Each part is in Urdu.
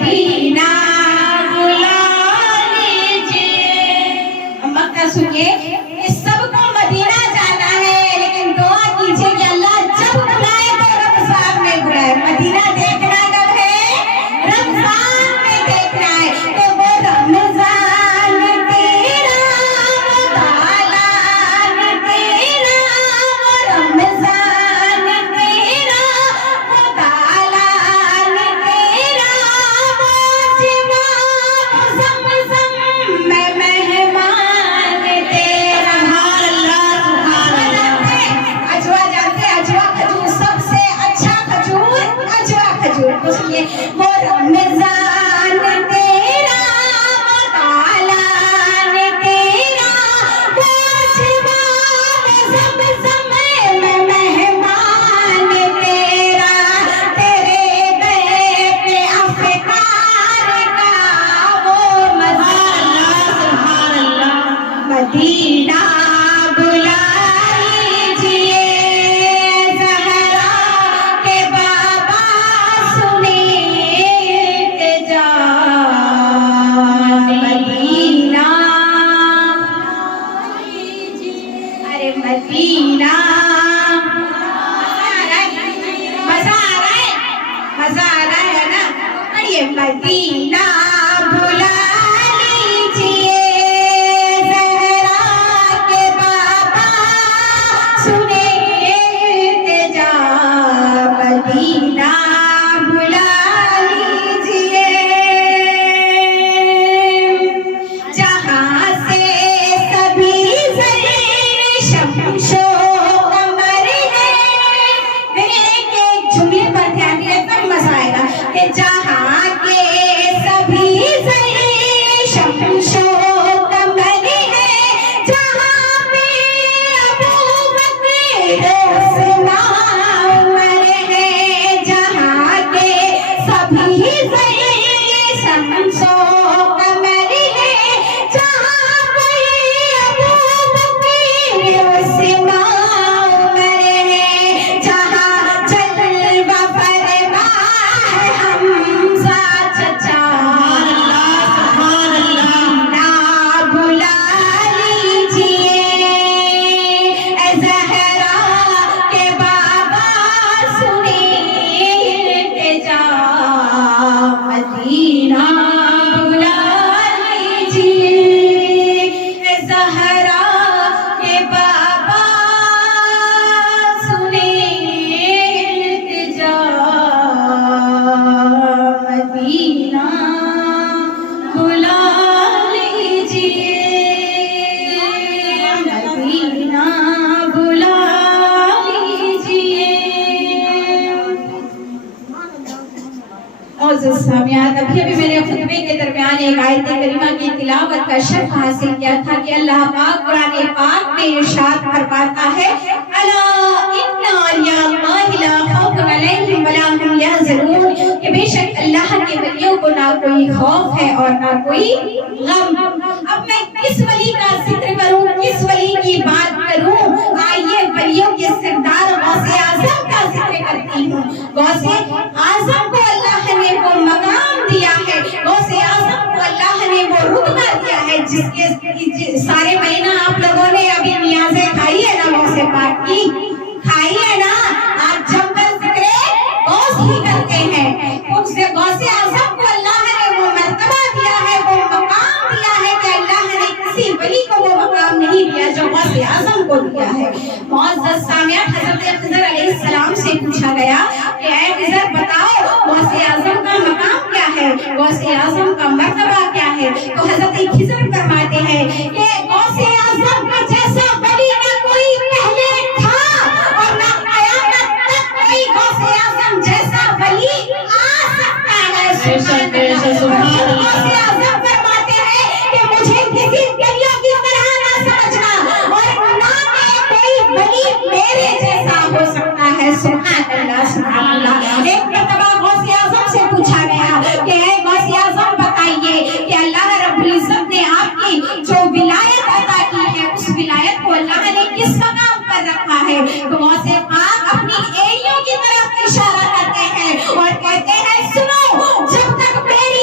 مدینہ بلا لیجیے. مکہ سنیے، اس سب کو مدینہ جانا ہے، لیکن دعا کیجیے کہ اللہ جب بلائے تو رمضان میں بلائے. مدینہ دیکھنا کب ہے؟ رمضان میں دیکھنا ہے. تو وہ رمضان تیرا، وہ دالان تیرا، وہ رمضان تیرا، وہ دالان تیرا، وہ جواب زمزم میں مہمان تیرا. اجوا جانتے ہیں؟ اجوا کھجور، سب سے اچھا کھجور اجوا کھجور. سنیے، وہ رمضان تیرا، وہ دالان تیرا، وہ جواب زمزم میں مہمان تیرا. تیرے در پہ افطار کا وہ مزہ. مدینہ بلا لیجیے، زہرا کے بابا سنیں التجا. مدینہ، ارے مدینہ. مزہ آ رہا ہے؟ مزہ آ رہا ہے نا؟ پڑھیے، مدینہ بلا لیجیے، زہرا کے بابا سنیں التجا. مدینہ بلا لیجیے، جہاں سے سبھی زیر شمس و قمر ہے. میرے ایک جملے پر دھیان دیں، تب مزہ آئے گا. کہ جہاں کے سبھی زیر شمس و قمر ہے، جہاں پہ ابو بکر عثمان عمر ہے. جہاں کے سبھی زیر شمس و قمر ہے، جہاں پہ ابو بکر عثمان عمر ہے. جہاں جلوہ فرما ہے حمزہ چچا. مدینہ بلا لیجیے، اے زہرا کے بابا سنیں التجا. مدینہ بلا لیجیے، اے زہرا کے بابا سنیں التجا. مدینہ بلا لیجیے، مدینہ بلا لیجیے. معزز سامعین، ابھی میں نے خطبے کے درمیان ایک آیت کریمہ کی تلاوت کا شرف حاصل کیا تھا کہ اللہ پاک قرآن پاک میں ارشاد فرماتا ہے، الا ان اولیاء اللہ لا خوف علیہم ولا هم یحزنون. کہ بے شک اللہ کے ولیوں کو نہ کوئی خوف ہے اور نہ کوئی غم. اب میں کس ولی کا ذکر کروں، کس ولی کی بات کروں؟ آئیے ولیوں کے سردار غوث اعظم کا ذکر کرتی ہوں. غوث اعظم کو اللہ نے وہ مقام دیا ہے، غوث اعظم کو اللہ نے وہ رتبہ دیا ہے جس کے سارے مہینہ آپ لوگوں نے ابھی نیازیں کھائی ہے نا، غوث پاک کی کھائی ہے نا. آپ جب کر ذکر غوث ہی کرتے ہیں. اس سے غوث اعظم کو اللہ نے وہ مرتبہ دیا ہے، وہ مقام دیا ہے کہ اللہ نے کسی ولی کو وہ مقام نہیں دیا جو غوث اعظم کو دیا ہے. معزز سامعین، حضرت خضر علیہ السلام سے پوچھا گیا کہ اے خضر بتاؤ غوث اعظم کا مقام کیا ہے، غوث اعظم کا مرتبہ کیا ہے؟ تو حضرت خضر فرماتے ہیں کہ غوث اعظم کا جیسا ولی نہ کوئی پہلے تھا اور نہ قیامت تک کوئی غوث اعظم جیسا ولی آ سکتا ہے. غوث اعظم فرماتے ہیں کہ مجھے کسی ولیوں کی طرح نہ سمجھنا اور نہ کوئی ولی میرے جیسا ہو سکتا ہے. سبحان اللہ، سبحان اللہ. ایک مرتبہ غوث اعظم سے پوچھا گیا کہ اے غوث اعظم بتائیے کہ اللہ رب العزت نے آپ کی جو ولایت عطا کی ہے، اس ولایت کو اللہ نے کس مقام پر رکھا ہے؟ تو غوث پاک اپنی ایڑیوں کی طرف اشارہ کرتے ہیں اور کہتے ہیں، سنو، جب تک میری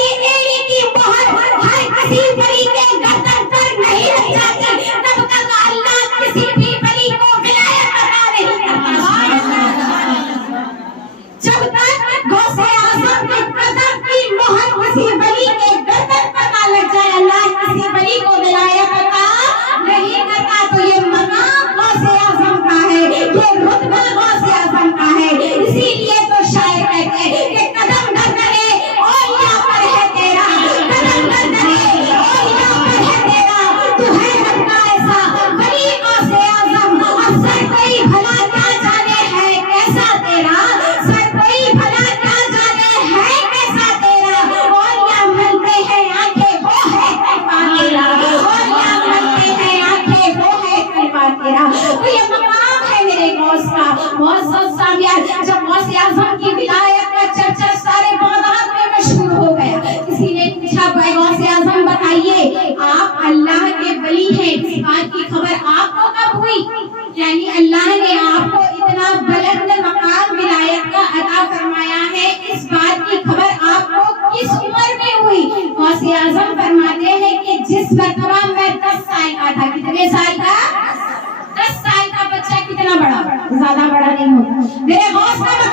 بات کی خبر آپ کو کب ہوئی؟ یعنی اللہ نے آپ کو اتنا بلند مقام ولایت کا عطا فرمایا ہے، اس بات کی خبر آپ کو کس عمر میں ہوئی؟ غوث اعظم فرماتے ہیں کہ جس مرتبہ میں 10 سال کا تھا۔ کتنے سال کا؟ 10 سال کا بچہ کتنا بڑا؟ زیادہ بڑا نہیں ہوتا۔ میرے غوث کا